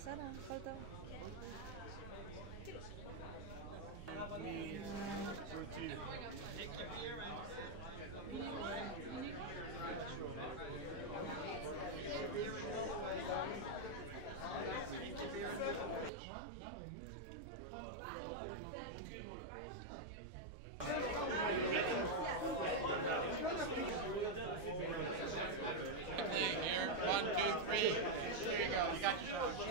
בסדר, הכל טוב. Here, 1, 2, 3. There you go. You got your shot.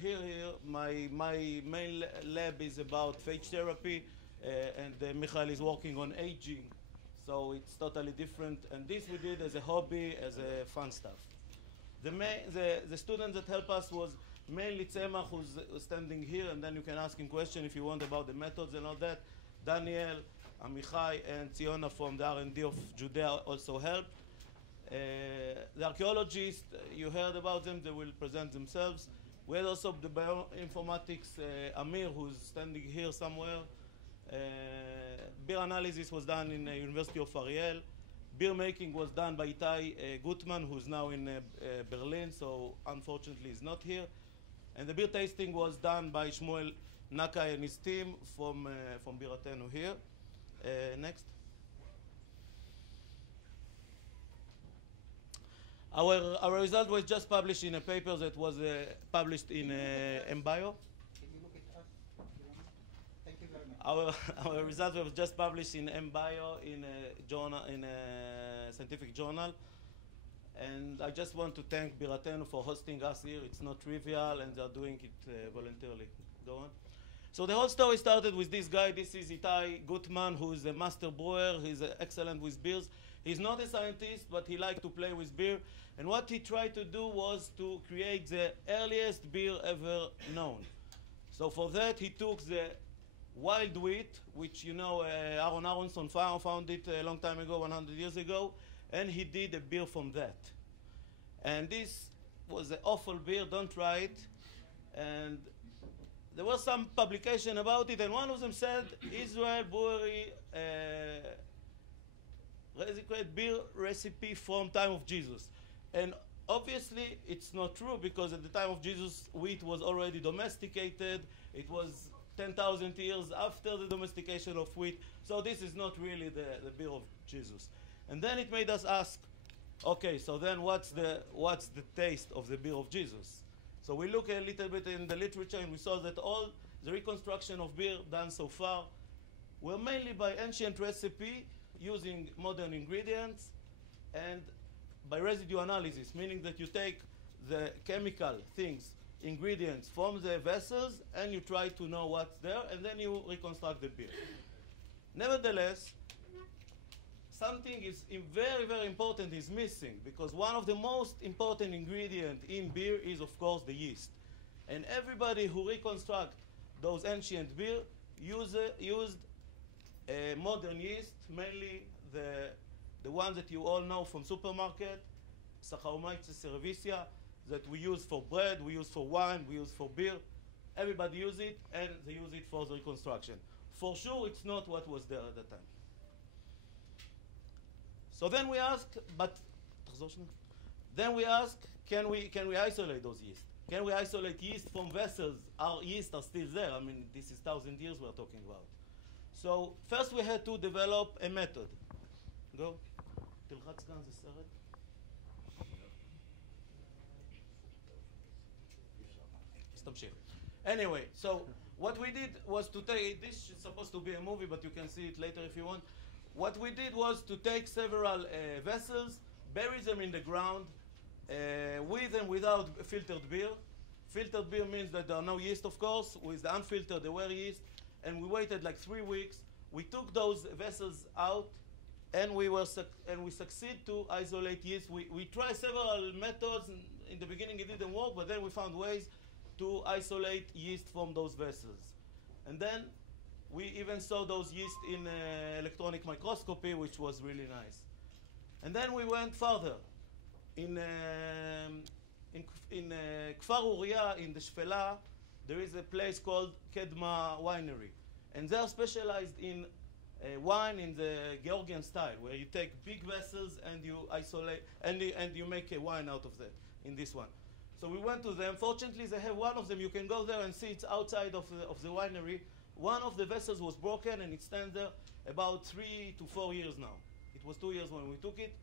Here, my main lab is about phage therapy, and Michael is working on aging, so it's totally different. And this we did as a hobby, as a fun stuff. The student that helped us was mainly Tzemach, who's standing here, and then you can ask him questions if you want about the methods and all that. Daniel, Amichai, and Tziona from the R&D of Judea also helped. The archaeologists, you heard about them, they will present themselves. We had also the bioinformatics, Amir, who's standing here somewhere. Beer analysis was done in the University of Ariel. Beer making was done by Itai Gutman, who's now in Berlin, so unfortunately he's not here. And the beer tasting was done by Shmuel Nakai and his team from Biratenu here. Next. Our result was just published in a paper that was published in MBio. Can you look at us? Thank you very much. Our result was just published in MBio in a journal, in a scientific journal. And I just want to thank Biratenu for hosting us here. It's not trivial, and they're doing it voluntarily. Go on. So the whole story started with this guy. This is Itai Gutman, who is a master brewer. He's excellent with beers. He's not a scientist, but he liked to play with beer. And what he tried to do was to create the earliest beer ever known. So for that, he took the wild wheat, which, you know, Aaron Aronson found it a long time ago, 100 years ago, and he did a beer from that. And this was an awful beer. Don't try it. And there was some publication about it, and one of them said, Israel Brewery beer recipe from time of Jesus. And obviously, it's not true, because at the time of Jesus, wheat was already domesticated. It was 10,000 years after the domestication of wheat. So this is not really the beer of Jesus. And then it made us ask, okay, so then what's the taste of the beer of Jesus? So we look a little bit in the literature, and we saw that all the reconstruction of beer done so far were mainly by ancient recipe using modern ingredients and by residue analysis, meaning that you take the chemical things, ingredients from the vessels, and you try to know what's there, and then you reconstruct the beer. Nevertheless, something is very, very important is missing, because one of the most important ingredients in beer is, of course, the yeast. And everybody who reconstruct those ancient beer used modern yeast, mainly the ones that you all know from supermarket, Saccharomyces cerevisiae, that we use for bread, we use for wine, we use for beer. Everybody use it, and they use it for the reconstruction. For sure, it's not what was there at the time. So then we ask, can we isolate those yeast? Can we isolate yeast from vessels? Our yeast are still there. I mean, this is 1,000 years we're talking about. So first we had to develop a method. Go. תלחץ כאן זה סרט. תמשיך. Anyway, so what we did was to take, this is supposed to be a movie, but you can see it later if you want. What we did was to take several vessels, bury them in the ground, with and without filtered beer. Filtered beer means that there are no yeast, of course. With the unfiltered, there were yeast. And we waited like 3 weeks. We took those vessels out, and we succeed to isolate yeast. We tried several methods. In the beginning, it didn't work, but then we found ways to isolate yeast from those vessels. And then we even saw those yeast in electronic microscopy, which was really nice. And then we went further. In Kfar Uriah, in the Shfela, there is a place called Kedma Winery. And they are specialized in wine in the Georgian style, where you take big vessels and you isolate, and you make a wine out of that, in this one. So we went to them. Fortunately, they have one of them. You can go there and see it's outside of the winery. One of the vessels was broken, and it stands there about 3 to 4 years now. It was 2 years when we took it.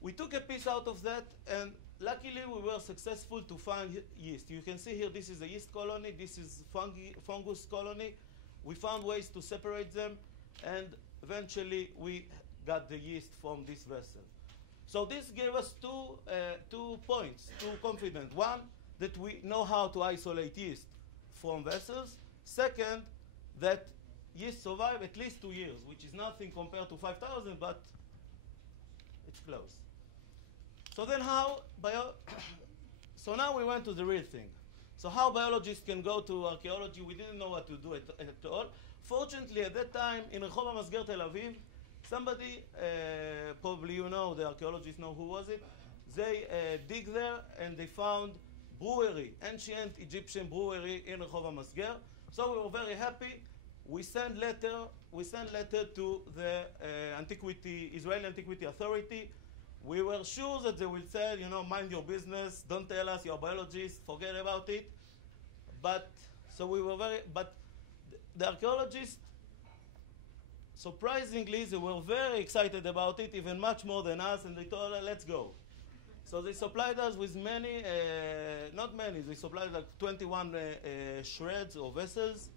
We took a piece out of that, and luckily we were successful to find yeast. You can see here, this is a yeast colony, this is fungus colony. We found ways to separate them, and eventually we got the yeast from this vessel. So this gave us two points, two confidence. One, that we know how to isolate yeast from vessels. Second, that yeast survive at least 2 years, which is nothing compared to 5,000, but it's close. So then so now we went to the real thing. So how biologists can go to archaeology, we didn't know what to do at all. Fortunately, at that time, in Rehov HaMasger, Tel Aviv, somebody, probably you know, the archaeologists know who was it, they dig there and they found brewery, ancient Egyptian brewery in Rehov HaMasger. So we were very happy. We sent letter to the Israel Antiquities Authority. We were sure that they will say, you know, mind your business, don't tell us you're biologists, forget about it. But the archaeologists, surprisingly, they were very excited about it, even much more than us, and they told us, let's go. So they supplied us with many, not many, they supplied like 21 shreds or vessels.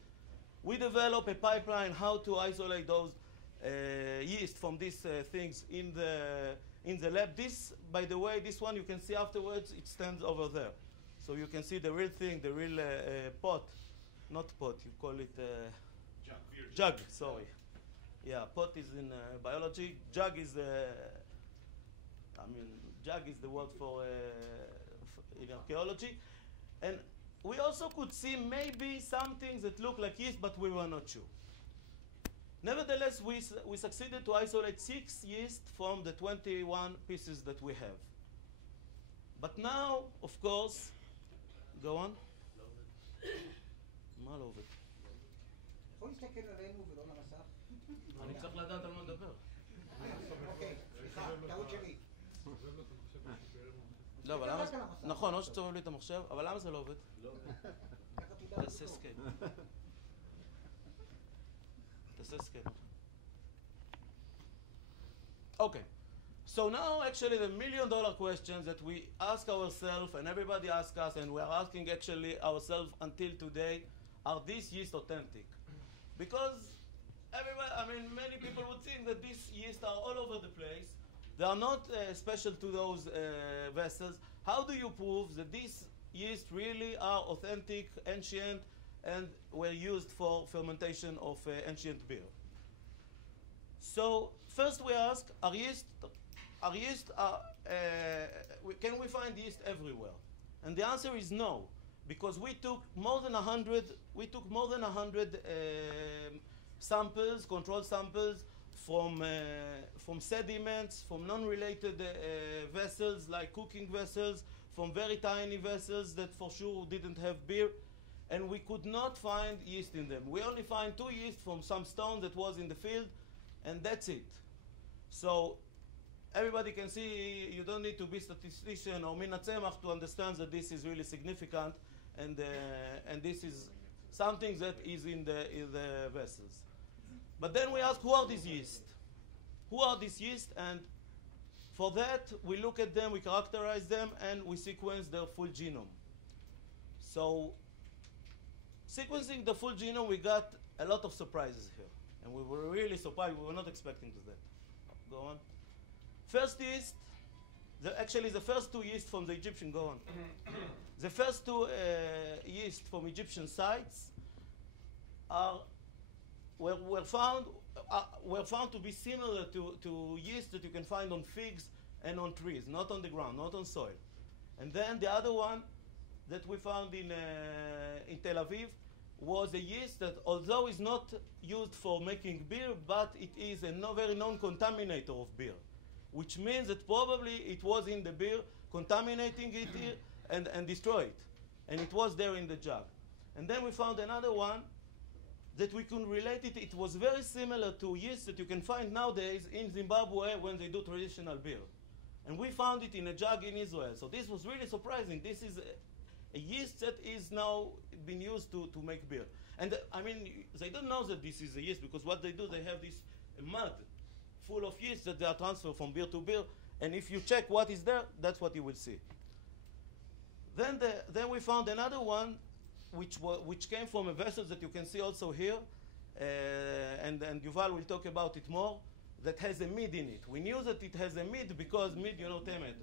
We developed a pipeline how to isolate those yeast from these things in the lab. This, by the way, this one you can see afterwards, it stands over there. So you can see the real thing, the real pot. Not pot, you call it jug, sorry. Yeah, pot is in biology. Jug is jug is the word for in archaeology. And we also could see maybe some things that look like yeast, but we were not sure. Nevertheless, we succeeded to isolate 6 yeast from the 21 pieces that we have. But now, of course, go on. מה לא עובד? יכול להסתכל עלינו ולא למסך? אני צריך לדעת על מה לדבר. אוקיי, סליחה, טעות שלי. לא, אבל למה... נכון, או שצובב לי את המחשב, אבל למה זה לא עובד? תעשה סקייפ. Okay, so now actually the $1 million questions that we ask ourselves and everybody asks us, and we are asking actually ourselves until today, are these yeast authentic? Because everybody, many people would think that these yeast are all over the place. They are not special to those vessels. How do you prove that these yeast really are authentic, ancient, and were used for fermentation of ancient beer? So first we ask, can we find yeast everywhere? And the answer is no, because we took more than 100 samples, control samples from sediments, from non-related vessels like cooking vessels, from very tiny vessels that for sure didn't have beer, and we could not find yeast in them. We only find 2 yeast from some stone that was in the field, and that's it. So everybody can see, you don't need to be statistician or min hatzemach to understand that this is really significant, and this is something that is in the vessels. But then we ask, who are these yeast? Who are these yeast? And for that, we look at them, we characterize them, and we sequence their full genome. So sequencing the full genome, we got a lot of surprises here. And we were really surprised. We were not expecting that. Go on. First yeast, actually the first 2 yeast from the Egyptian, go on. The first 2 yeast from Egyptian sites were found to be similar to yeast that you can find on figs and on trees, not on the ground, not on soil. And then the other one that we found in Tel Aviv was a yeast that, although is not used for making beer, but it is a very known contaminator of beer, which means that probably it was in the beer, contaminating it here and destroy it. And it was there in the jug. And then we found another one that we can relate it. It was very similar to yeast that you can find nowadays in Zimbabwe when they do traditional beer. And we found it in a jug in Israel. So this was really surprising. This is a yeast that is now being used to make beer. And I mean, they don't know that this is a yeast, because what they do, they have this mud full of yeast that they are transferred from beer to beer. And if you check what is there, that's what you will see. Then we found another one, which came from a vessel that you can see also here, and Yuval will talk about it more, that has a mead in it. We knew that it has a mead because mead, you know, temet,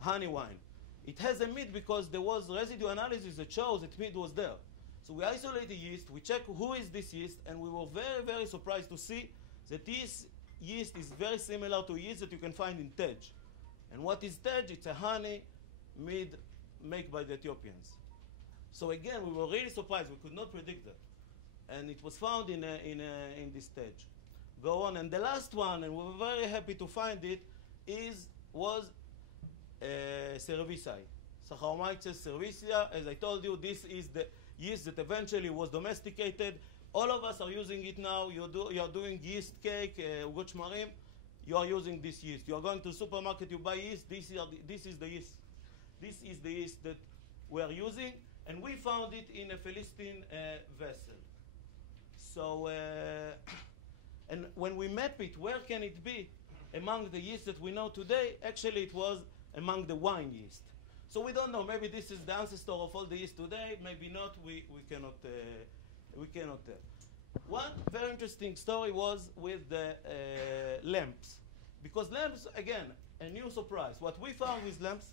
honey wine. It has a mead because there was residue analysis that shows that mead was there. So we isolate the yeast, we check who is this yeast, and we were very, very surprised to see that this yeast is very similar to yeast that you can find in Tej. And what is Tej? It's a honey mead made by the Ethiopians. So again, we were really surprised. We could not predict that. And it was found in this Tej. Go on. And the last one, and we were very happy to find it, was Cerevisiae. Saccharomyces cerevisiae. As I told you, this is the yeast that eventually was domesticated. All of us are using it now. You are doing yeast cake, ugot shmarim. You are using this yeast. You are going to the supermarket, you buy yeast. This is the yeast. This is the yeast that we are using, and we found it in a Philistine vessel. So, and when we map it, where can it be among the yeast that we know today? Actually, it was among the wine yeast. So we don't know. Maybe this is the ancestor of all the yeast today. Maybe not. We cannot tell. One very interesting story was with the lamps, because lamps, again, a new surprise. What we found with lamps.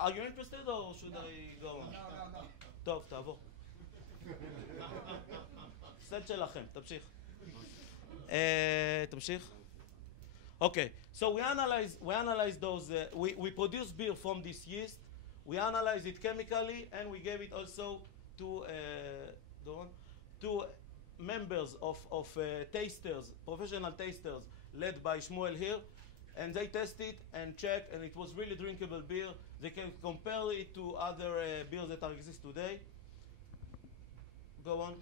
Are you interested, or should I go on? No. טוב, תעבור. סט שלכם, תמשיך. תמשיך. Okay, so we analyze those, we produce beer from this yeast, we analyze it chemically, and we gave it also to members of tasters, professional tasters, led by Shmuel here, and they test it and check, and it was really drinkable beer. They can compare it to other beers that exist today. Go on.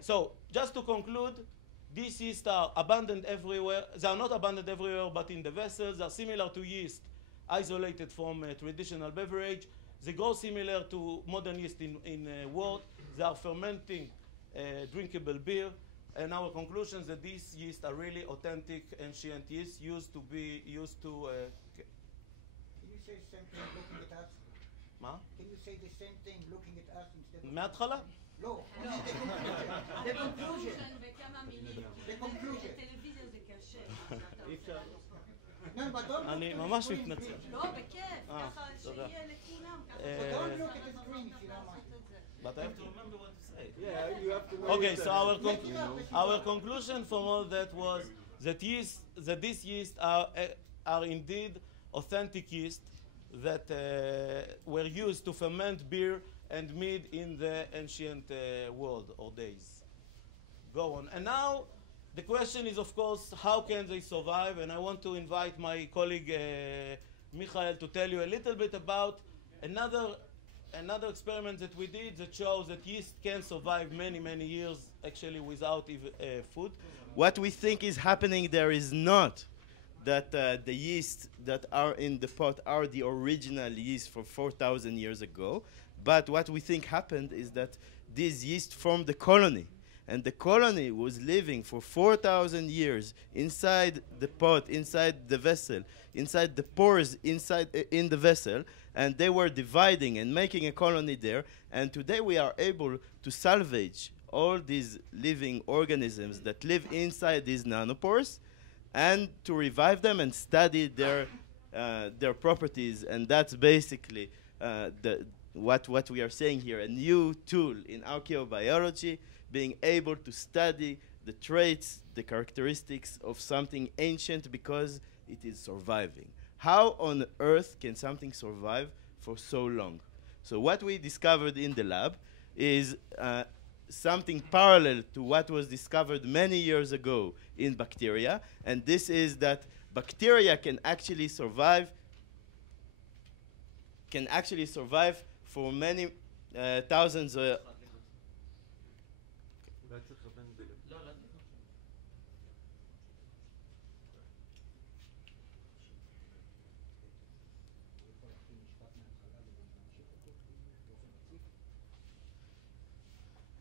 So, just to conclude, these yeast are abundant everywhere. They are not abundant everywhere, but in the vessels. They are similar to yeast isolated from a traditional beverage. They grow similar to modern yeast in wort. They are fermenting drinkable beer. And our conclusion is that these yeast are really authentic ancient yeast used to. Can you say the same thing looking at us? מה? Can you say the same thing looking at us instead of... מההתחלה? לא. The conclusion. בכמה מילים. The conclusion. טלוויזיה זה קשה. No, but don't אני look at the ממש screen, מתנצל. please. לא, בכיף. ככה תודה. שיהיה לכולם. ככה But Uh, don't look at the screen if you don't mind. But I have to remember what to say. Yeah, you have to. Okay, so our conclusion from all that was that these yeast are indeed authentic yeast that were used to ferment beer and mead in the ancient world or days. Go on. And now the question is, of course, how can they survive? And I want to invite my colleague Michael to tell you a little bit about another experiment that we did that shows that yeast can survive many, many years actually without food. What we think is happening there is not that the yeast that are in the pot are the original yeast for 4,000 years ago, but what we think happened is that these yeast formed the colony, and the colony was living for 4,000 years inside the pot, inside the vessel, inside the pores inside in the vessel, and they were dividing and making a colony there. And today we are able to salvage all these living organisms that live inside these nanopores and to revive them and study their properties. And that's basically what we are saying here, a new tool in archaeobiology, being able to study the traits, the characteristics of something ancient because it is surviving. How on earth can something survive for so long? So what we discovered in the lab is something parallel to what was discovered many years ago in bacteria, and this is that bacteria can actually survive for many thousands.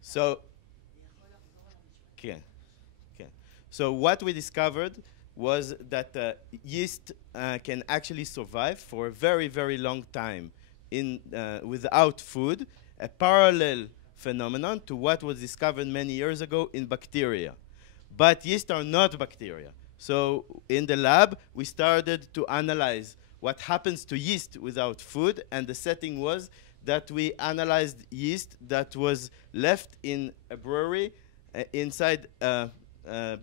So, okay. So what we discovered was that yeast can actually survive for a very, very long time without food, a parallel phenomenon to what was discovered many years ago in bacteria. But yeast are not bacteria. So in the lab, we started to analyze what happens to yeast without food, and the setting was that we analyzed yeast that was left in a brewery inside a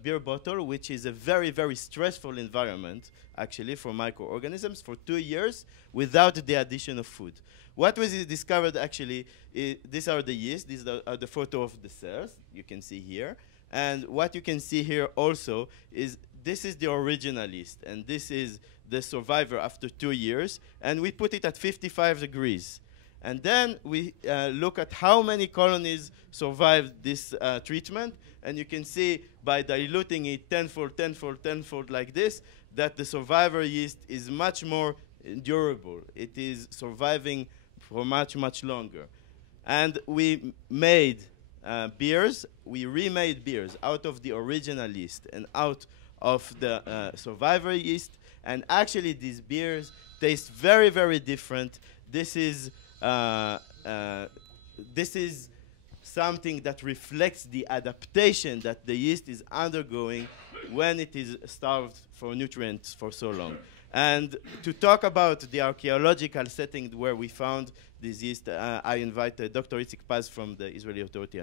beer bottle, which is a very, very stressful environment, actually, for microorganisms for 2 years without the addition of food. What was discovered, actually, these are the yeast. These are the photo of the cells you can see here. And what you can see here also is this is the original yeast, and this is the survivor after 2 years. And we put it at 55 degrees. And then we look at how many colonies survived this treatment. And you can see by diluting it tenfold, tenfold, tenfold like this, that the survivor yeast is much more durable. It is surviving for much, much longer. And we made beers. We remade beers out of the original yeast and out of the survivor yeast. And actually, these beers taste very, very different. This is something that reflects the adaptation that the yeast is undergoing when it is starved for nutrients for so long. And to talk about the archaeological setting where we found this yeast, I invite Dr. Yitzhak Paz from the Israeli Authority.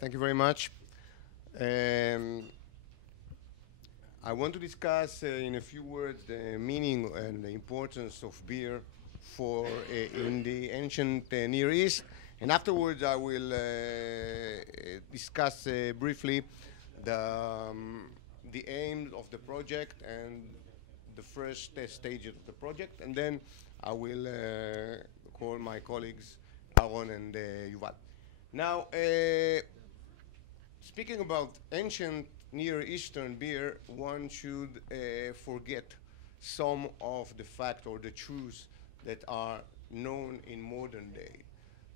Thank you very much. I want to discuss in a few words the meaning and the importance of beer in the ancient Near East, and afterwards I will discuss briefly the aim of the project and the first stages of the project, and then I will call my colleagues Aaron and Yuval. Now, speaking about ancient Near Eastern beer, one should forget some of the facts or the truths that are known in modern day,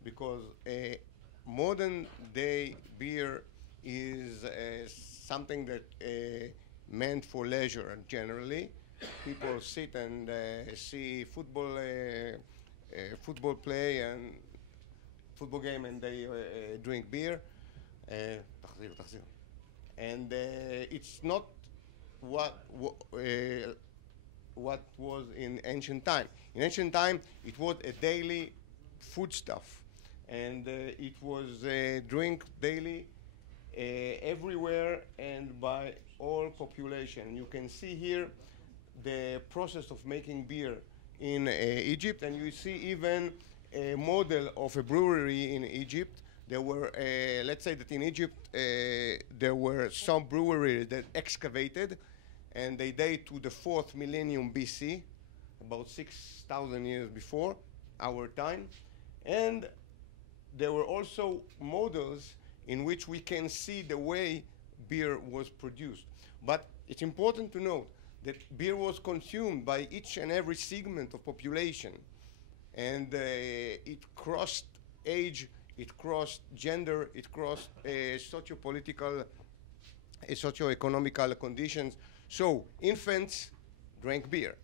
because modern day beer is something that meant for leisure generally. People sit and see football play and football game, and they drink beer. And it's not what was in ancient time. In ancient time, it was a daily foodstuff, and it was drink daily everywhere and by all population. You can see here the process of making beer in Egypt, and you see even a model of a brewery in Egypt. There were, let's say that in Egypt, there were some breweries that excavated, and they date to the 4th millennium BC, about 6,000 years before our time. And there were also models in which we can see the way beer was produced. But it's important to note that beer was consumed by each and every segment of population, and it crossed age, it crossed gender, it crossed socio-political, socio-economical conditions. So infants drank beer,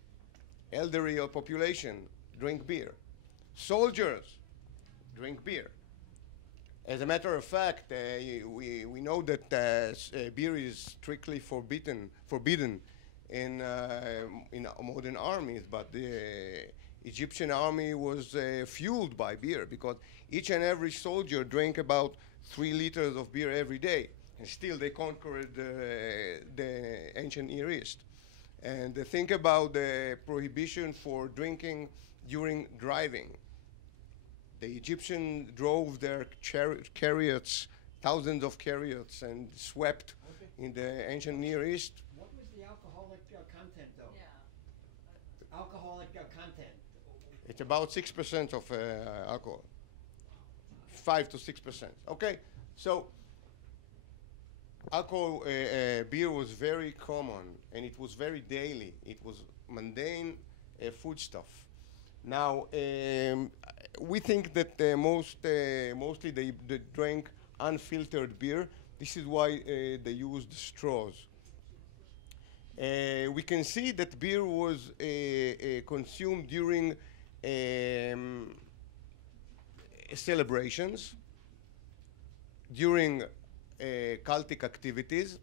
elderly population drank beer, soldiers drink beer. As a matter of fact, we know that beer is strictly forbidden in modern armies, but the Egyptian army was fueled by beer, because each and every soldier drank about 3 liters of beer every day, and still they conquered the ancient Near East. And think about the prohibition for drinking during driving. The Egyptians drove their chariots, thousands of chariots, and swept in the ancient Near East. What was the alcoholic content, though? Yeah. Alcoholic content. It's about 6% of alcohol. 5 to 6%. Okay, so alcohol, beer was very common, and it was very daily. It was mundane foodstuff. Now, we think that mostly they drank unfiltered beer. This is why they used straws. We can see that beer was consumed during celebrations, during cultic activities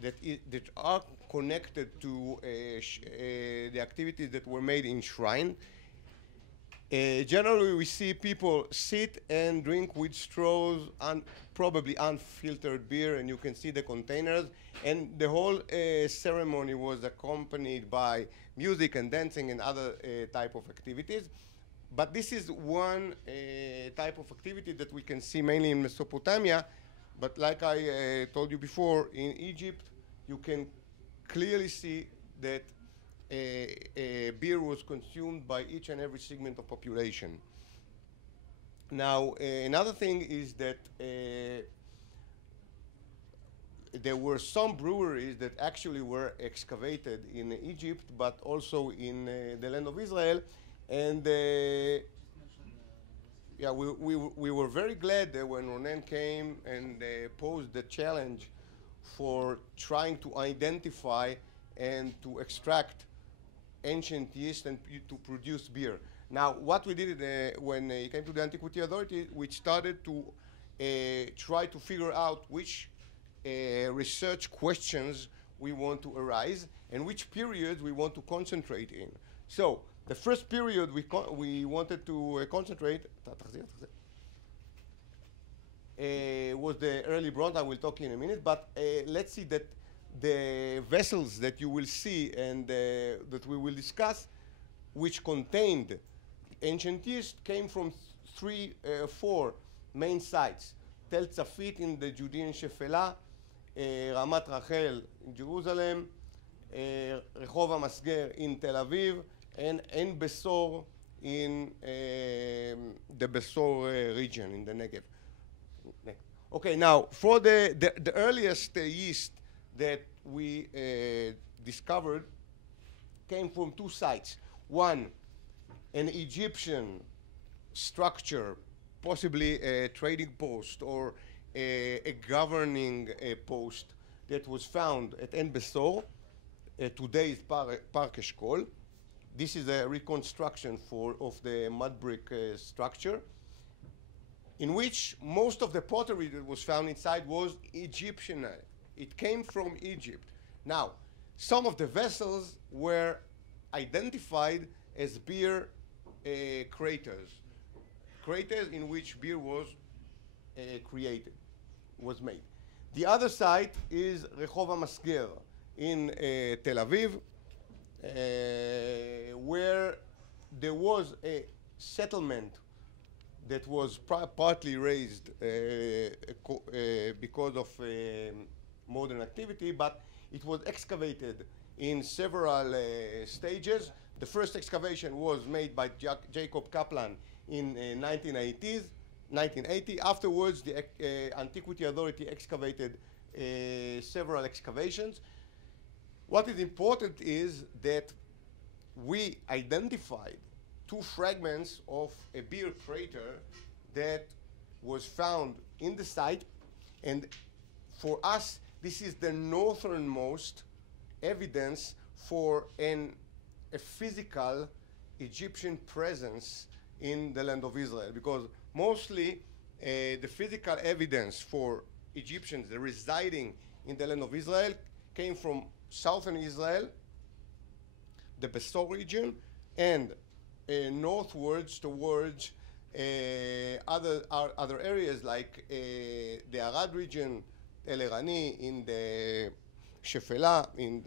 that are connected to the activities that were made in shrine. Generally, we see people sit and drink with straws, probably unfiltered beer, and you can see the containers. And the whole ceremony was accompanied by music and dancing and other type of activities. But this is one type of activity that we can see mainly in Mesopotamia. But like I told you before, in Egypt, you can clearly see that beer was consumed by each and every segment of population. Now, another thing is that there were some breweries that actually were excavated in Egypt, but also in the land of Israel. And yeah, we were very glad that when Ronen came and posed the challenge for trying to identify and to extract ancient yeast and to produce beer. Now, what we did when it came to the Antiquities Authority, we started to try to figure out which research questions we want to arise and which periods we want to concentrate in. So, the first period we wanted to concentrate was the early Bronze. I will talk in a minute, but let's see that the vessels that you will see and that we will discuss, which contained ancient yeast, came from four main sites. Tel Tzafit in the Judean Shephelah, Ramat Rachel in Jerusalem, Rehov HaMasger in Tel Aviv, and Ein Besor in the Besor region in the Negev. Okay, now for the earliest yeast that we discovered came from two sites. One, an Egyptian structure, possibly a trading post or a governing post that was found at En Besor, today's Park Eshkol. This is a reconstruction of the mud brick structure, in which most of the pottery that was found inside was Egyptian. It came from Egypt. Now, some of the vessels were identified as beer craters in which beer was made. The other site is Rehov HaMasger in Tel Aviv, where there was a settlement that was partly raised because of modern activity, but it was excavated in several stages. The first excavation was made by Jacob Kaplan in 1980. Afterwards, the Antiquity Authority excavated several excavations. What is important is that we identified two fragments of a beer crater that was found in the site, and for us, this is the northernmost evidence for a physical Egyptian presence in the land of Israel, because mostly the physical evidence for Egyptians residing in the land of Israel came from southern Israel, the Besor region, and northwards towards other areas like the Arad region, El Erani, in the Shephelah, in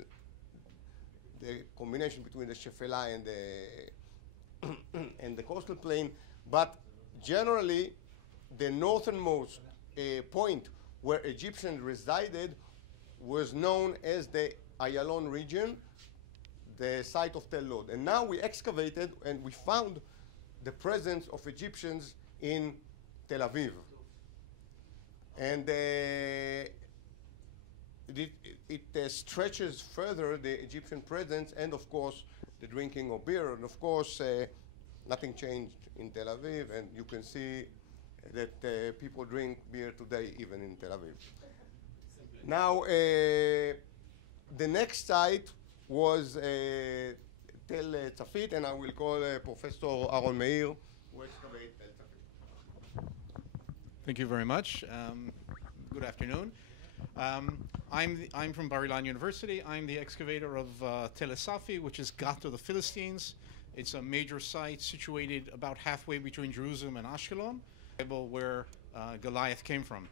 the combination between the Shephelah and the coastal plain. But generally, the northernmost point where Egyptians resided was known as the Ayalon region. the site of Tel Lod. And now we excavated and we found the presence of Egyptians in Tel Aviv. And it stretches further the Egyptian presence and, of course, the drinking of beer. And, of course, nothing changed in Tel Aviv, and you can see that people drink beer today even in Tel Aviv. Now, the next site was Tel Tzafit, and I will call Professor Aaron Meir, who excavated Tel Tzafit. Thank you very much. Good afternoon. I'm from Bar-Ilan University. I'm the excavator of Tel Tzafit, which is Gat of the Philistines. It's a major site situated about halfway between Jerusalem and Ashkelon, where Goliath came from.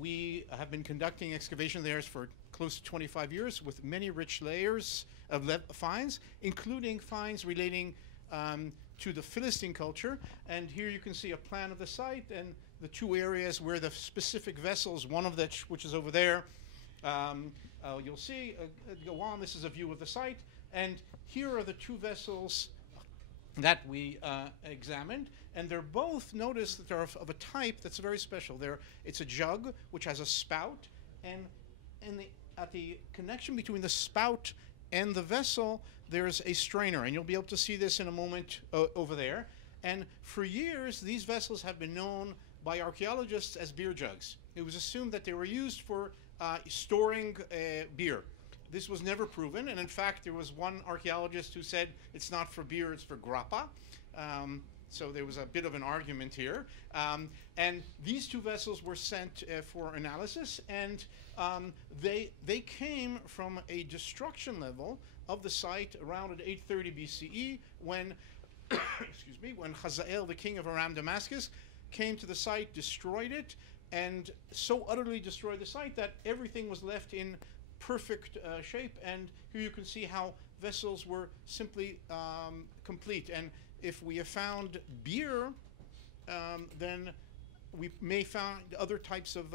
We have been conducting excavation there for close to 25 years with many rich layers of finds, including finds relating to the Philistine culture. And here you can see a plan of the site and the two areas where the specific vessels, one of which is over there, you'll see, go on, this is a view of the site. And here are the two vessels that we examined, and they're both, notice that they're of a type that's very special. It's a jug which has a spout, and at the connection between the spout and the vessel, there's a strainer, and you'll be able to see this in a moment over there. And for years, these vessels have been known by archaeologists as beer jugs. It was assumed that they were used for storing beer. This was never proven, and in fact, there was one archaeologist who said it's not for beer, it's for grappa. So there was a bit of an argument here. And these two vessels were sent for analysis, and they came from a destruction level of the site around at 830 BCE when, excuse me, when Hazael, the king of Aram Damascus, came to the site, destroyed it, and so utterly destroyed the site that everything was left in perfect shape. And here you can see how vessels were simply complete. And if we have found beer, then we may find other types of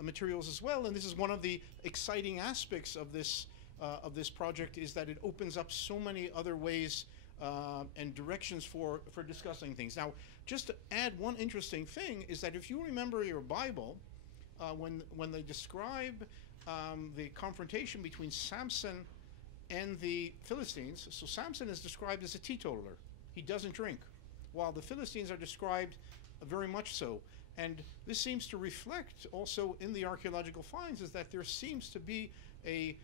materials as well. And this is one of the exciting aspects of this project, is that it opens up so many other ways and directions for discussing things. Now, just to add one interesting thing is that if you remember your Bible, when they describe the confrontation between Samson and the Philistines, so Samson is described as a teetotaler. He doesn't drink, while the Philistines are described very much so. And this seems to reflect also in the archaeological finds, is that there seems to be a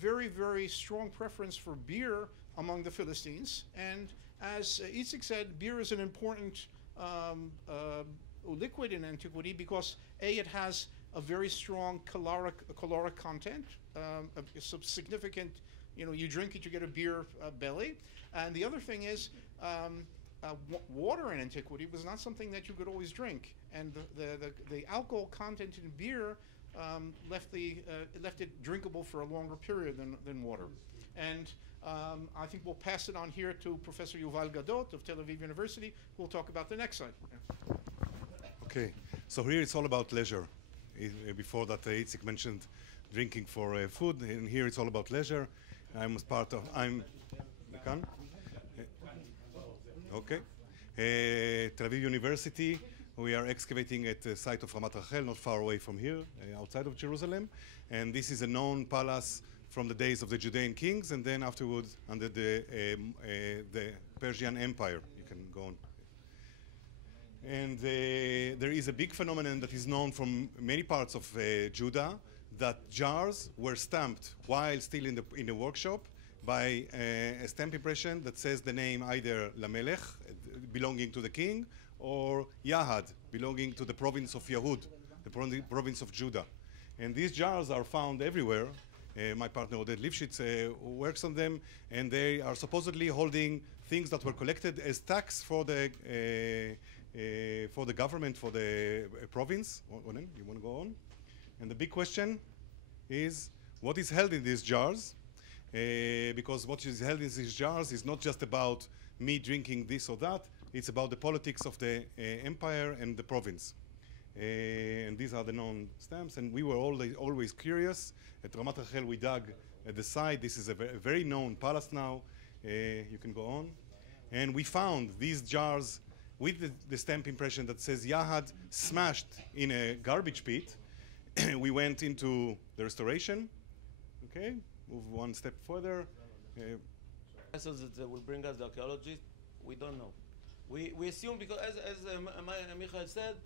very, very strong preference for beer among the Philistines. And as Yitzhak said, beer is an important liquid in antiquity because it has a very strong caloric content, some significant, you drink it, you get a beer belly. And the other thing is, water in antiquity was not something that you could always drink, and the alcohol content in beer left it drinkable for a longer period than water. And I think we'll pass it on here to Professor Yuval Gadot of Tel Aviv University, who will talk about the next slide. Okay, so here it's all about leisure. Before that, Yitzhak mentioned drinking for food, and here it's all about leisure. I'm okay. Tel Aviv University, we are excavating at the site of Ramat Rachel, not far away from here, outside of Jerusalem. And this is a known palace from the days of the Judean kings, and then afterwards under the Persian Empire. You can go on. And there is a big phenomenon that is known from many parts of Judah, that jars were stamped while still in the workshop by a stamp impression that says the name either Lamelech, belonging to the king, or Yahad, belonging to the province of Yahud, the province of Judah. And these jars are found everywhere. My partner Oded Lifshitz works on them, and they are supposedly holding things that were collected as tax for the government, for the province. Ronen, you want to go on? And the big question is, what is held in these jars? Because what is held in these jars is not just about me drinking this or that, it's about the politics of the empire and the province. And these are the known stamps, and we were always curious. At Ramat Rachel we dug at the site. This is a very known palace now. You can go on. And we found these jars with the stamp impression that says Yahad smashed in a garbage pit. We went into the restoration. Okay, move one step further. Vessels that will bring us the archaeologists, we don't know. We assume, because as Michael said,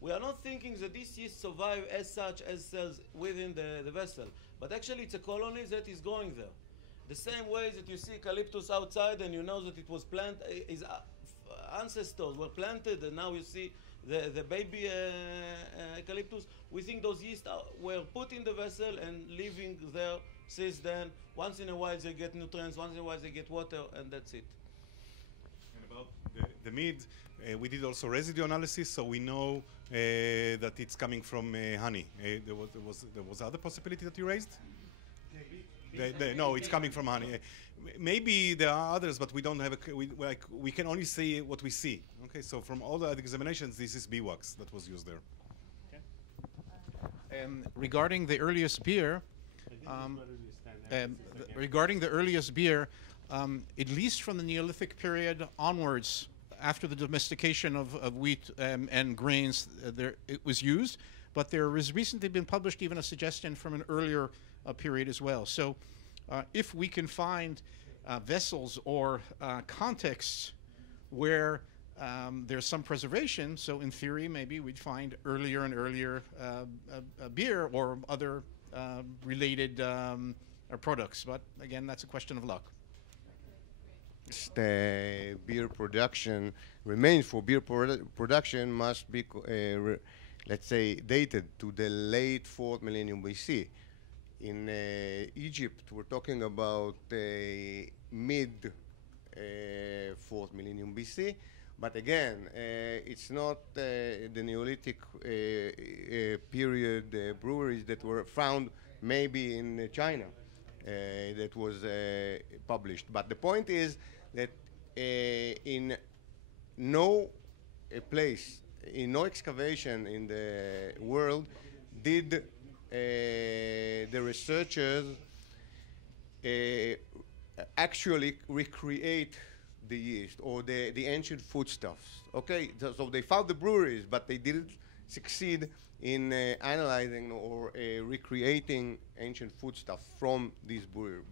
we are not thinking that this yeast survive as such as cells within the vessel, but actually it's a colony that is going there. The same way that you see eucalyptus outside and you know that it was planted, his ancestors were planted, and now you see the baby eucalyptus. We think those yeast were put in the vessel and living there since then. Once in a while they get nutrients, once in a while they get water, and that's it. And about the mead, we did also residue analysis, so we know that it's coming from honey. There was other possibility that you raised? No, it's coming from honey. Maybe there are others, but we don't have we can only see what we see. Okay, so from all the examinations, this is beeswax that was used there. Regarding the earliest beer, at least from the Neolithic period onwards, after the domestication of wheat and grains, it was used. But there has recently been published even a suggestion from an earlier period as well. So if we can find vessels or contexts where there's some preservation, so in theory maybe we'd find earlier and earlier beer or other related products. But again, that's a question of luck. The beer production remains for beer production must be, let's say, dated to the late 4th millennium BC. In Egypt, we're talking about mid 4th millennium BC. But again, it's not the Neolithic period breweries that were found maybe in China that was published. But the point is that in no place, in no excavation in the world did the researchers actually recreate the yeast or the ancient foodstuffs. Okay, so they found the breweries, but they didn't succeed in analyzing or recreating ancient foodstuff from these breweries.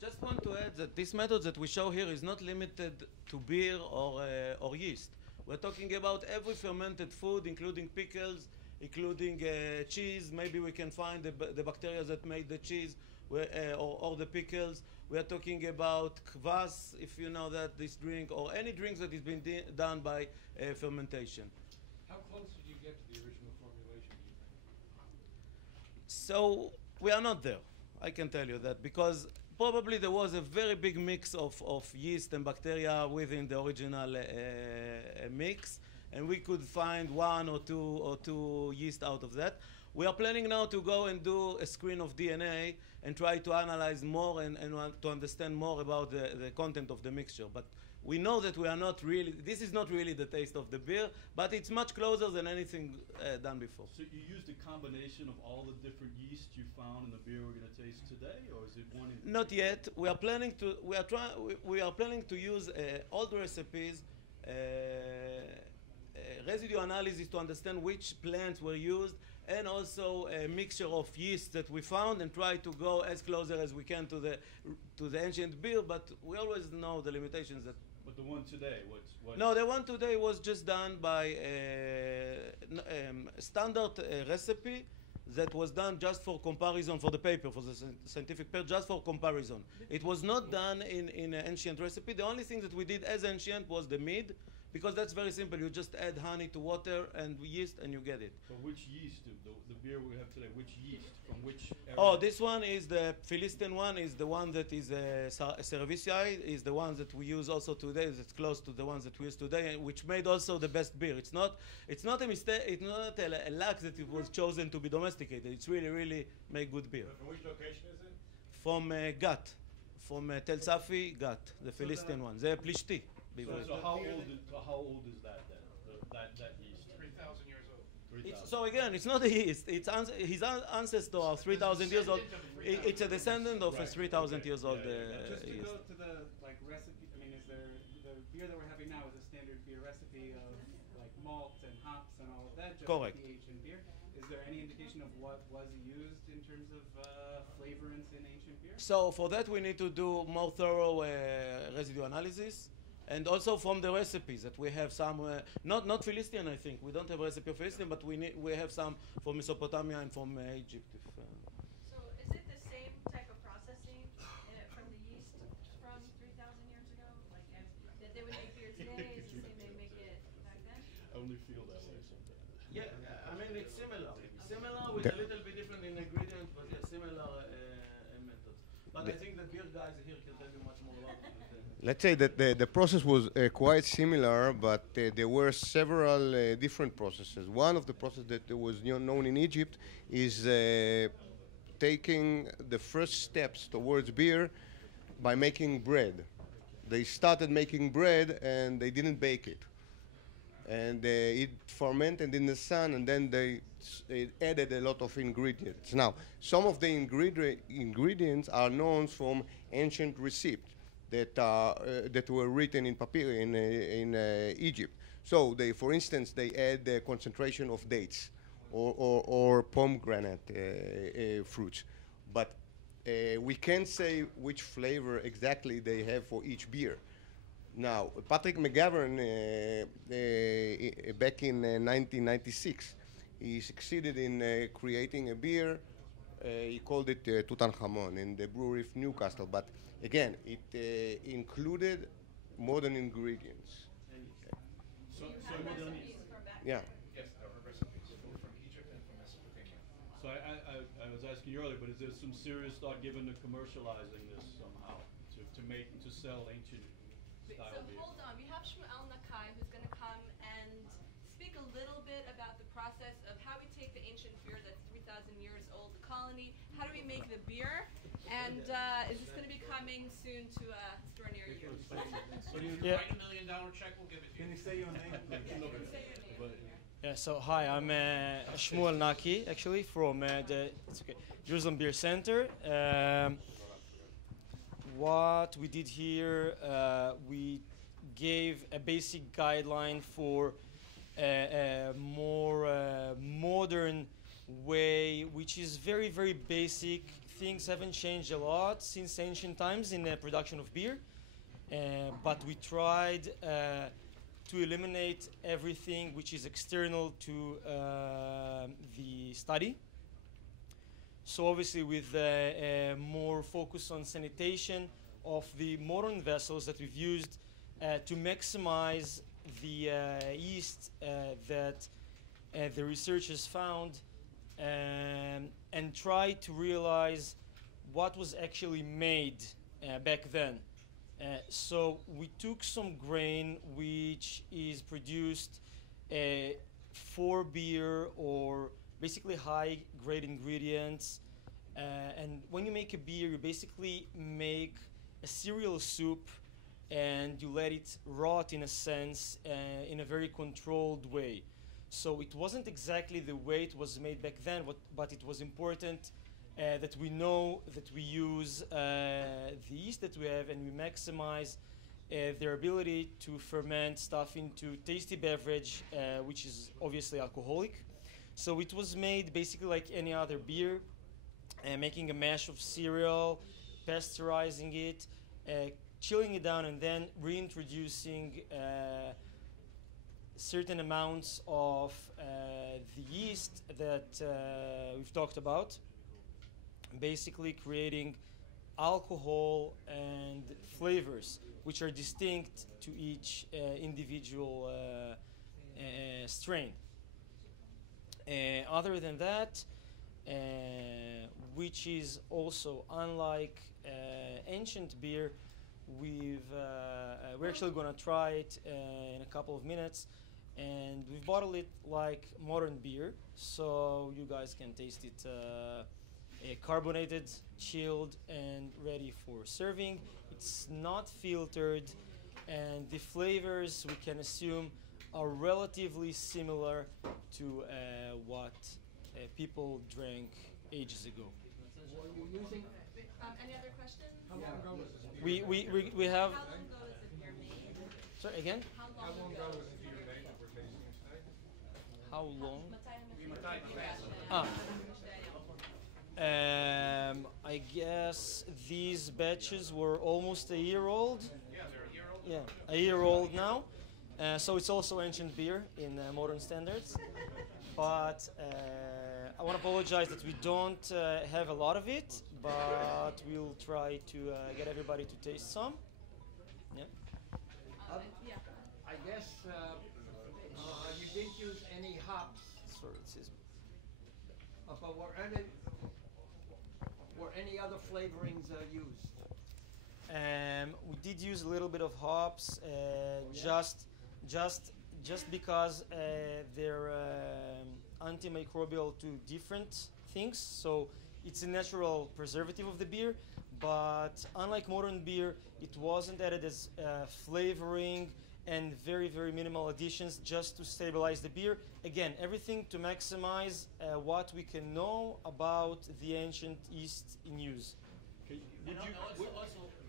Just want to add that this method that we show here is not limited to beer or yeast. We're talking about every fermented food, including pickles, including cheese. Maybe we can find the bacteria that made the cheese or the pickles. We are talking about kvass, if you know that, this drink, or any drink that is being done by fermentation. How close did you get to the original formulation, do you think? So we are not there, I can tell you that, because probably there was a very big mix of yeast and bacteria within the original mix, and we could find one or two yeast out of that. We are planning now to go and do a screen of DNA and try to analyze more and to understand more about the content of the mixture. But we know that we are not really, this is not really the taste of the beer, but it's much closer than anything done before. So you used a combination of all the different yeast you found in the beer we're going to taste today, or is it one in particular? Not yet. We are planning to. We are planning to use old recipes, residue analysis to understand which plants were used, and also a mixture of yeast that we found, and try to go as closer as we can to the ancient beer. But we always know the limitations that. But the one today, what? No, the one today was just done by standard recipe that was done just for comparison for the paper, for the scientific paper, just for comparison. It was not done in an ancient recipe. The only thing that we did as ancient was the mead, because that's very simple. You just add honey to water and yeast and you get it. But which yeast, the beer we have today, which yeast, from which era? Oh, this one is the Philistine one, is the one that is cerevisiae, is the one that we use also today, that's close to the ones that we use today, which made also the best beer. It's not a mistake, it's not a luck that it was chosen to be domesticated. It's really make good beer. From which location is it? From Gat, from Tel Safi, Gat, the Philistine one. The Plishti. So how old is that then? That yeast? 3,000 years old. So again, it's not the yeast. It's his ancestor are 3,000 years old. It's a descendant of a 3,000 years old Just to yeast. go to the like recipe. I mean, is there the beer that we're having now is a standard beer recipe of like malt and hops and all of that, just Correct. like the ancient beer. Is there any indication of what was used in terms of flavorants in ancient beer? So for that, we need to do more thorough residue analysis. And also from the recipes that we have some, not Philistine, I think. We don't have a recipe of Philistine, but we have some from Mesopotamia and from Egypt. So is it the same type of processing from the yeast from 3,000 years ago? Like that they would make beer today is the same they make it back then? I only feel that way sometimes. Yeah, I mean, it's similar. Similar with a little bit different in ingredients, but yeah, similar methods. But I think the beer guys here can tell you much more about it. Let's say that the process was quite similar, but there were several different processes. One of the processes that was known in Egypt is taking the first steps towards beer by making bread. They started making bread and they didn't bake it. And it fermented in the sun, and then they added a lot of ingredients. Now, some of the ingredients are known from ancient receipts that were written in papyrus in Egypt. So, for instance, they add the concentration of dates or pomegranate fruits. But we can't say which flavor exactly they have for each beer. Now, Patrick McGavran, back in 1996, he succeeded in creating a beer. He called it Tutankhamun in the brewery of Newcastle. But again, it included modern ingredients. So Yeah. Yes, there are recipes from Egypt and from Mesopotamia. So I was asking you earlier, but is there some serious thought given to commercializing this somehow to sell ancient style So beer? hold on, we have Shmuel Nakai who's going to come and speak a little bit about the process of how we take the ancient beer that's 3,000 years old, the colony, how do we make the beer, and is this going to be coming soon to a store near you? Write $1 million check, we'll give it to you. Can you say your name? Yeah, so hi, I'm Shmuel Naki, actually, from the Jerusalem Beer Center. What we did here, we gave a basic guideline for a more modern way, which is very, very basic. Things haven't changed a lot since ancient times in the production of beer, but we tried to eliminate everything which is external to the study. So obviously with more focus on sanitation of the modern vessels that we've used to maximize the yeast that the researchers found, and try to realize what was actually made back then. So we took some grain which is produced for beer or basically high grade ingredients, and when you make a beer you basically make a cereal soup and you let it rot in a sense in a very controlled way. So it wasn't exactly the way it was made back then, but it was important that we know that we use the yeast that we have and we maximize their ability to ferment stuff into tasty beverage, which is obviously alcoholic. So it was made basically like any other beer, making a mash of cereal, pasteurizing it, chilling it down, and then reintroducing certain amounts of the yeast that we've talked about, basically creating alcohol and flavors which are distinct to each individual strain. Other than that, which is also unlike ancient beer, we're actually going to try it in a couple of minutes, and we've bottled it like modern beer, so you guys can taste it carbonated, chilled, and ready for serving. It's not filtered, and the flavors we can assume are relatively similar to what people drank ages ago. Any other questions? How long ago was this beer We have. How long ago was the beer made? Sorry, again? How How long long ago? ago was the beer made that we're tasting it today? How long? Ah. I guess these batches were almost a year old. Yeah, they're a year old. Yeah, a year old now. So it's also ancient beer in modern standards. But I want to apologize that we don't have a lot of it, but we'll try to get everybody to taste some. Yeah. Yeah. I guess you didn't use any hops, Sorry, it says. but were any other flavorings used? We did use a little bit of hops, just because they're antimicrobial to different things. So it's a natural preservative of the beer, but unlike modern beer, it wasn't added as flavoring and very, very minimal additions just to stabilize the beer. Again, everything to maximize what we can know about the ancient yeast in use.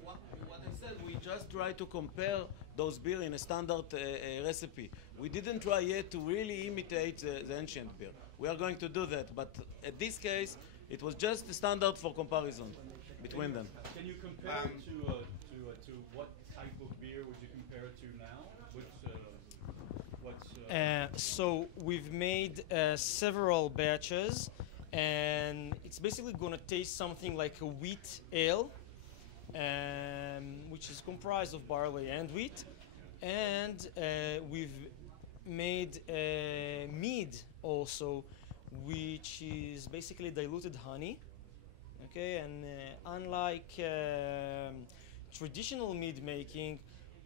What I said, we just try to compare those beer in a standard recipe. We didn't try yet to really imitate the ancient beer. We are going to do that, but at this case, it was just the standard for comparison between them. Can you compare it to what type of beer would you compare it to now? So we've made several batches, and it's basically going to taste something like a wheat ale, which is comprised of barley and wheat. And we've made mead also, which is basically diluted honey. Okay, and unlike traditional mead making,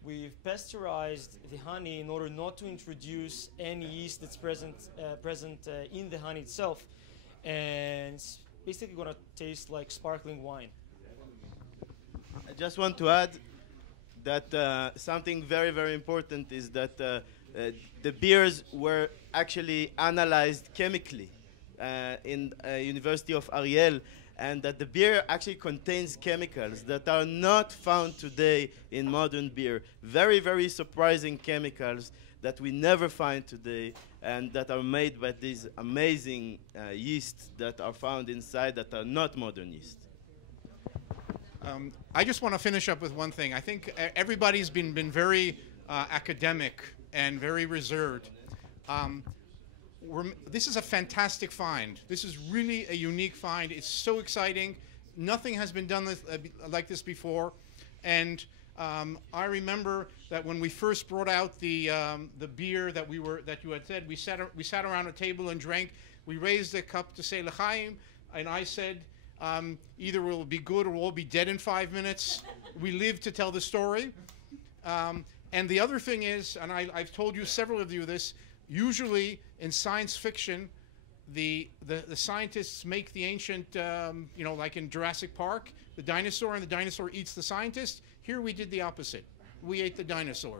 we've pasteurized the honey in order not to introduce any yeast that's present in the honey itself, and it's basically going to taste like sparkling wine. I just want to add that something very, very important is that the beers were actually analyzed chemically in University of Ariel, and that the beer actually contains chemicals that are not found today in modern beer. Very, very surprising chemicals that we never find today, and that are made by these amazing yeasts that are found inside that are not modern yeast. I just want to finish up with one thing. I think everybody's been very academic and very reserved. This is a fantastic find. This is really a unique find. It's so exciting. Nothing has been done like this before. And I remember that when we first brought out the beer that you had said, we sat around a table and drank. We raised a cup to say l'chaim, and I said, either we'll be good or we'll be dead in 5 minutes. We live to tell the story. And the other thing is, and I've told you, several of you this, usually in science fiction, the scientists make the ancient, like in Jurassic Park, the dinosaur, and the dinosaur eats the scientist. Here we did the opposite. We ate the dinosaur.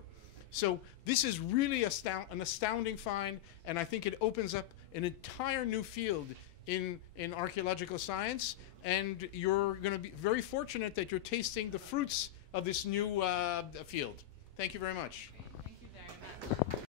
So this is really an astounding find, and I think it opens up an entire new field in archaeological science, and you're going to be very fortunate that you're tasting the fruits of this new field. Thank you very much.